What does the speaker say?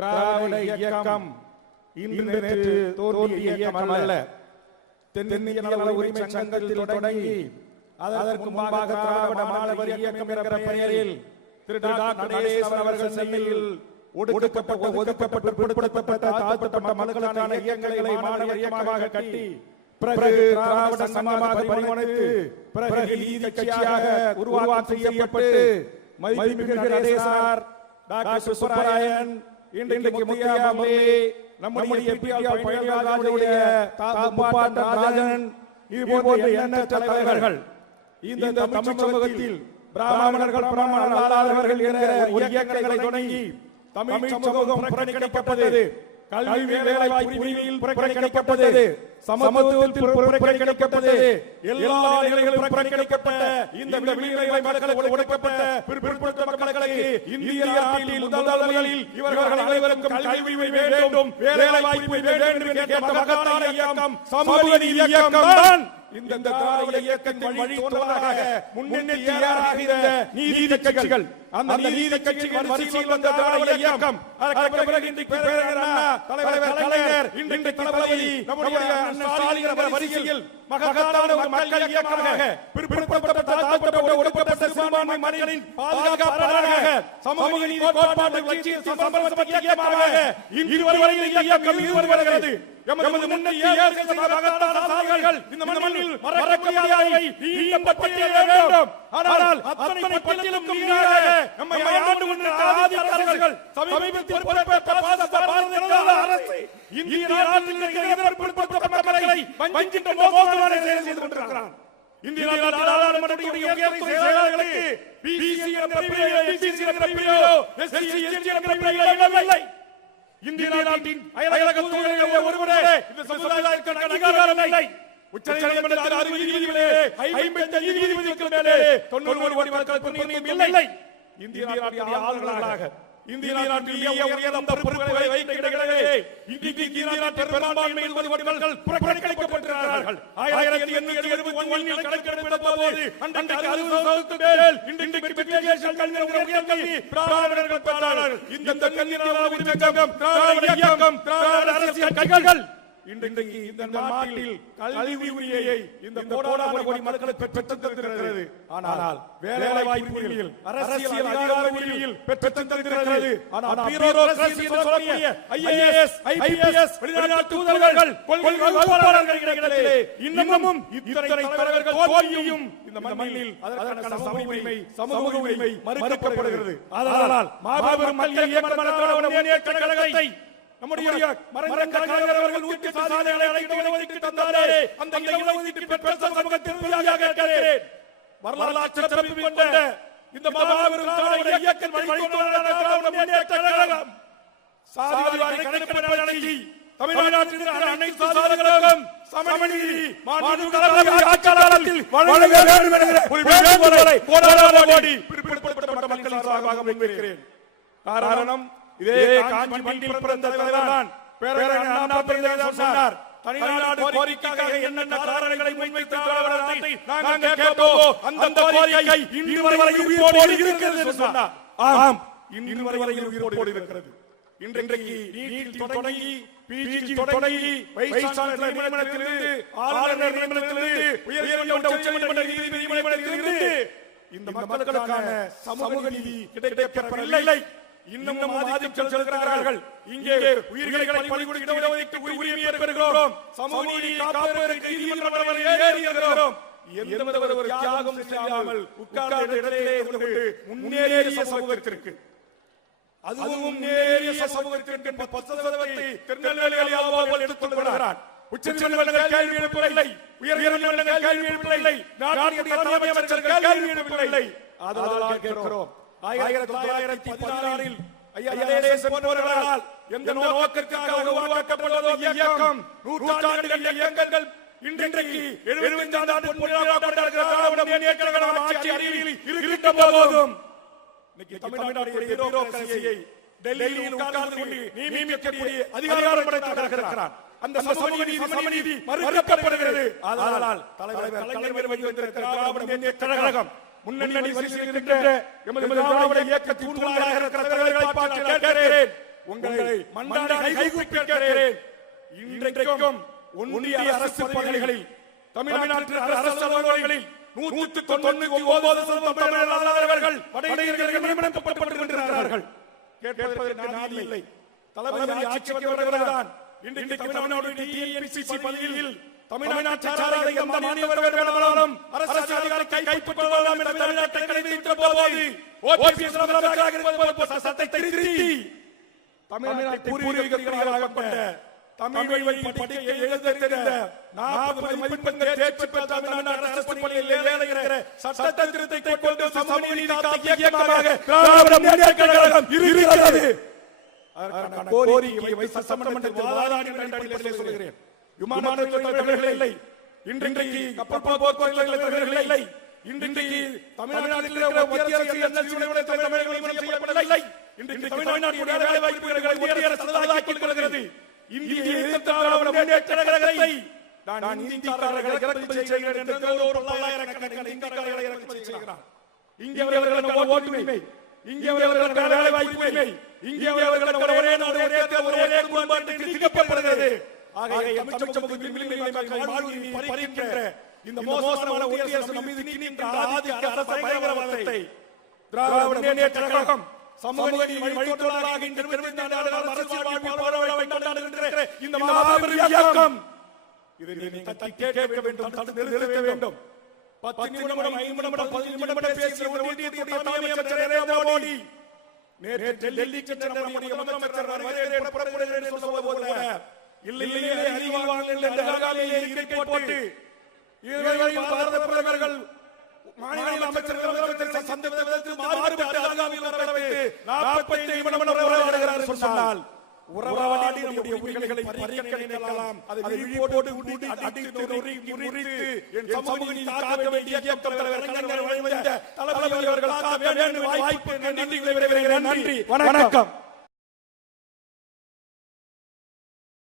திராவிட இயக்கம் இன்று நேற்று தோன்றிய இயக்கம் அல்ல. தென்னிந்திய நல உரிமை சங்கத்தில் தொடங்கி அதற்கு முன்பாக திராவிட மாணவர் இயக்கம் என்ற பெயரில் திரு டாக்டர் நடேசன் அவர்கள் சென்னையில் ஒடுக்கப்பட்ட, ஒதுக்கப்பட்ட, பிற்படுத்தப்பட்ட, தாழ்த்தப்பட்ட மக்களுக்கான இயக்கங்களை மாணவர் இயக்கமாக கட்டி பிறகு திராவிட சங்கமாக பரிமாணித்து பிறகு நீதி கட்சியாக உருவாக்கம் செய்யப்பட்டு மதிப்புமிகு நடேசனார் டாக்டர் சுப்பராயன் இன்றைக்கு முத்தையாமலே நம்முடைய பிஆர் பழனிவேலுடைய முப்பாட்டன் ராஜன் இது போன்ற எண்ணற்ற தலைவர்கள் இந்த தமிழ் சமூகத்தில் பிராமணர்கள் பிராமண அல்லாதவர்கள் என்ற ஒரு இயக்கங்களை தொடங்கி தமிழ் சமூகம் புறக்கணிக்கப்பட்டது. கல்வி வேலைவாய்ப்பு உரிமையில் புறக்கணிக்கப்பட்டது. சமத்துவத்தில் புறக்கணிக்கப்பட்டது. எல்லா நிலைகளிலும் புறக்கணிக்கப்பட்ட இந்த விளிம்புநிலை மக்களுக்கு ஒடுக்கப்பட்ட பிற்படுத்தப்பட்ட மக்களுக்கு இந்திய நாட்டில் முதலில் இவர்கள் அனைவருக்கும் கல்வி வேண்டும், வேலைவாய்ப்பு வேண்டும் என்று கேட்ட மகத்தான இயக்கம் சமூக நீதி இயக்கம் தான். இந்த திராவிட இயக்கத்தின் வழித்தோன்றலாக முன்னேறிய நீதி கட்சிகள், அந்த நீதி கட்சிகள் வரிசையில் வந்த திராவிட இயக்கம், தலைவர் கலைஞர், இன்றைக்கு தளபதி நம்முடைய ஸ்டாலின் வரிசையில் மகத்தான ஒரு மக்கள் இயக்கமாக பிற்படுத்தப்பட்ட, ஒடுக்கப்பட்ட சிறுபான்மை மக்களின் பாதுகாப்பாளராக சமூக நீதி கோட்பாட்டு இயக்கமாக இதுவரையில் இயக்கம் இருந்து வருகிறது. எமது முன்னைய மகத்தான சாதனைகள் இந்த மண்ணில் மறக்கமுடியாதவை, வேண்டும். ஆனால் அத்தனை பட்டியலுக்கும் மீறாக நம்மை ஆண்டு கொண்டிருக்கிற ஆதிவாசிகள் சமீபத்தில் பொறுப்பேற்ற பாரத அரசு இந்திய நாட்டில் இருக்கிற பிற்படுத்தப்பட்ட மக்களை வஞ்சிக்கின்ற மோசமான செயல் செய்து கொண்டிருக்கிறான். இந்திய நாடாளுமன்றத்துடைய உயர்த்துறை செயலாளர்களுக்கு பிசி என்ற பிரிவு, எம்பிசி என்ற பிரிவு, எஸ்சி எஸ்டி என்ற பிரிவு இல்லை. இந்திய நாட்டின் அயலகத்துறையிலே ஒருவரே இந்த சமுதாயத்திற்கு அதிகாரம் இல்லை. உச்சநீதிமன்றத்தில் 60 நீதிபதிகளே, 50 நீதிபதிகளுக்கு மேலே 90 கோடி மக்களுக்கு இல்லை. இந்திய நாட்டின் ஆளுநர்களாக இந்திய நாட்டில் உயர்ந்த பொறுப்புகளை வகிக்கிற இந்திய நாட்டின் பெரும்பான்மை 20 கோடி மக்கள் புறக்கணிக்கப்பட்டிருக்கிறார்கள். 1871 கணக்கெடுப்பு நடந்தபோது அன்றைக்கு 60% பேர் இன்றைக்கு மெட்ரிகுலேஷன் கல்வி பிராமணர்கள் பெற்றார்கள். இந்த கல்வி இயக்கம் திராவிட அரசியல் கட்சிகள் இன்றைக்கு இந்த நாட்டில் கல்வி உரிமையை இந்த கோடான கோடி மக்களுக்கு பெற்றுத் தந்திருக்கிறது. ஆனால் வேலைவாய்ப்பு உரிமையில், அரசியல் அதிகார உரிமையில் பெற்றுத் தந்திருக்கிறது. ஆனால் பியூரோக்ரசி சொல்லக்கூடிய ஐஏஎஸ், ஐபிஎஸ், வெளிநாட்டு தூதர்கள், கொள்கை வகுப்பாளர்கள் இன்னமும் இத்தனை தலைவர்கள் தோல்வியும் இந்த மண்ணில் அதற்கான சமூக உரிமை மறுக்கப்படுகிறது. அதனால் மாபெரும் மக்கள் இயக்கமான முன்னேற்ற கழகத்தை நம்முடைய மறைந்த கலைஞர் அவர்கள் 108 சாதனைகளை அடைந்து தந்தாரே, அந்த இடஒதுக்கீடு பெற்ற சமூகத்தின் பிரதியாக கேட்கிறேன். வரலாற்று சிறப்பு கொண்ட இந்த மாபெரும் திராவிட இயக்கம் வழித்தோன்றலான திராவிட முன்னேற்ற கழகம் சாதிவாரி கணக்கெடுப்பு நடத்தி தமிழ்நாட்டில் இருக்கிற அனைத்து சாதிகளுக்கும் சமநீதி மாண்புமிகு ஆட்சியாளர்கள் வழங்க வேண்டும் என்கிற ஒரு வேண்டுகோளை கோடி பிற்படுத்தப்பட்ட மக்களின் சார்பாக முன்வைக்கிறேன். காரணம் இதே காஞ்சி மண்ணில் பிறந்த தலைவர்தான் பேரறிஞர் அண்ணா பெருந்தகை சொன்னார். தனிநாடு கோரிக்கைக்காக என்னென்ன காரணங்களை முன்வைத்து திராவிட நாட்டை நாங்கள் கேட்டோமோ அந்த கோரிக்கை இன்று வரை உயிரோடு இருக்கிறது என்று சொன்னார். ஆம், இன்று வரை உயிரோடு இருக்கிறது. இன்றைக்கு நீட்டில் தொடங்கி பிஜி தொடங்கி வைஸ் சான்சலர் நியமனத்திலிருந்து ஆளுநர் நியமனத்திலிருந்து உயர்நீதிமன்ற உச்சநீதிமன்ற நீதிபதி நியமனத்திலிருந்து இந்த மக்களுக்கான சமூக நீதி கிடைக்கப்பெறவில்லை. இன்னும் ஆதிக்கம் செலுத்துகிறார்கள். இங்கே உயிர்களை பலி கொடுத்து இடஒதுக்கீட்டு உரிமையை பெறுகிறோம், சமூக நீதி காப்பதற்கு நீதிமன்றம் வரை ஏறுகிறோம். எந்த ஒரு தியாகம் செய்யாமல் உட்கார்ந்த இடத்திலே முன்னேறிய சமூகத்திற்கு, அதுவும் முன்னேறிய சமூகத்திற்கு 10% திருநெல்வேலி ஆவால் எடுத்துக் கொள்கிறார். உச்சநீதிமன்றங்கள் கேள்வி எழுப்பவில்லை, உயர்நீதிமன்றங்கள் கேள்வி எழுப்பவில்லை, நாட்டின் தலைமை அமைச்சர்கள் கேள்வி எழுப்பவில்லை. அதனால் கேட்கிறோம், 1914 போன்றவர்களால் எந்த நோக்கத்திற்காக உருவாக்கப்பட்டதோ இயக்கம், நூற்றாண்டுகள் இயக்கங்கள் இன்றைக்கு 75 ஆண்டு கொண்டாடப்படுகிற திராவிட முன்னேற்ற கழகம் ஆட்சி அறிவில் இருக்கின்ற போதும் தமிழ்நாட்டுடைய பியூரோக்ரசியை டெல்லியில் உட்கார்ந்து கொண்டு நியமிக்கக்கூடிய அதிகாரம் படைத்திருக்கிறார். அந்த சமநீதி மறுக்கப்படுகிறது. அதனால் தலைவர் கலைஞர் வைத்திருக்கிற திராவிட முன்னேற்ற கழகம் முன்னணி வரிசையில் இருக்கின்ற எமது திராவிட இயக்கத்தின் தூண்களாக இருக்கிற தலைவர்களை பார்த்து கேட்கிறேன். உங்களை மன்றாடி கைகூப்பி கேட்கிறேன். இன்றைக்கும் ஒன்றிய அரசு பதவிகளில் தமிழ்நாட்டில் அரசு அலுவலகங்களில் 199% தமிழ் அல்லாதவர்கள் வட நியமிக்கப்பட்டிருக்கிறார்கள். கேட்பதற்கு நாதி இல்லை. தளபதி ஆட்சிக்கு வருகிறான். இன்றைக்கு தமிழ்நாடு டிஎன்பிசி பதவியில் தமிழ்நாட்டாரை எந்த மாநிலவர் வேணாலும் அரசு அதிகாரத்தை கைப்பற்றுவதாம் என்ற தமிழ்நாட்டை கிடைத்த போது ஓபிஎஸ் சட்டத்தை திருத்தி தமிழ்நாட்டை பூர்வீகர்களாகப்பட்ட தமிழ் வழி படிக்க எழுத தெரிந்த 40 மதிப்பெண்கள் தேர்ச்சி பெற்ற தமிழ்நாடு அரசு பள்ளியில் வேலைகிற சட்ட திருத்தத்தை கொண்டு சமூக நீதி காத்த இயக்கமாக திராவிட முன்னேற்ற கழகம் இருக்கிறது. அதற்கான கோரிக்கையை வைத்து சட்டமன்றத்தில் வாதாடி அடிப்படையில் சொல்கிறேன். விமான நிலையங்கள் இல்லை. இன்றைக்கு கப்பல் போக்குவரத்து இல்லை. இன்றைக்கு தமிழ்நாட்டில் மத்திய அரசு என்எல்சியுடைய தமிழகம் செய்யப்படவில்லை. இன்றைக்கு தமிழ்நாட்டுடைய வேலை வாய்ப்புகளை மத்திய அரசு தாக்கிக் கொள்கிறது. இந்திய திராவிட முன்னேற்ற கழகத்தை நான் இந்திக்காரர்களை இறக்குமதி செய்கிறேன் என்று ஒரு பல்லாயிரக்கணக்கான இந்திக்காரர்களை இறக்குமதி செய்கிறான். இங்கே அவர்களுக்கு ஓட்டுரிமை, இங்கே அவர்களுக்கு வேலை வாய்ப்புரிமை, இங்கே அவர்களுக்கு ஒரே நாடு ஒரே தேர்தல் ஒரே குடும்பம் என்று திணிக்கப்படுகிறது. ஆகவே தமிழ்ச்சமூகத்தின் விளிம்பை வாழ்வுரிமை பறிக்கின்ற இந்த மோசமான ஒன்றிய அரசு நம் மீது திணிக்கின்ற ஆதிக்க அரசு பயங்கரவாதத்தை திராவிட முன்னேற்ற கழகம் சமூக நீதி வழித்தோன்றலாக இந்த 24 ஆண்டுகள் அரசியல் வாழ்வில் போராட கொண்டாடுகின்ற இந்த மாபெரும் இயக்கம் இதை நீங்கள் தட்டி கேட்க வேண்டும், தடுத்து நிறுத்த வேண்டும். 10 நிமிடம் 5 நிமிடம் 10 நிமிடம் பேசிய ஒன்றியத்துடைய தலைமை அமைச்சர் நரேந்திர மோடி நேற்று டெல்லிக்கு சென்ற நம்முடைய முதலமைச்சர் வரவேற்பு புறப்படுகிறேன் என்று சொல்லும்போது கூட இல்லையே அறிவாளர்கள் என்ற அருகாமையிலே இருக்கை போட்டு இதுவரையில் பாரத பிரதமர்கள் மாநில அமைச்சர்கள் முதலமைச்சர் சந்தித்த விதத்தில் மாறுபட்ட அருகாமையில் வர வைத்து 40 நிமிடம் உறவாடுகிறார் சொன்னால் உறவாடி நம்முடைய உரிமைகளை பறிக்க நினைக்கலாம். அதை விழிப்போடு ஊட்டி அடித்து நொறுக்கி முறித்து என் சமூக நீதி காக்க வேண்டிய இயக்கம் தலைவர் கலைஞர் வழிவந்த தளபதி அவர்கள் காக்க வேண்டும் வாய்ப்பு நன்றி. நன்றி, வணக்கம்.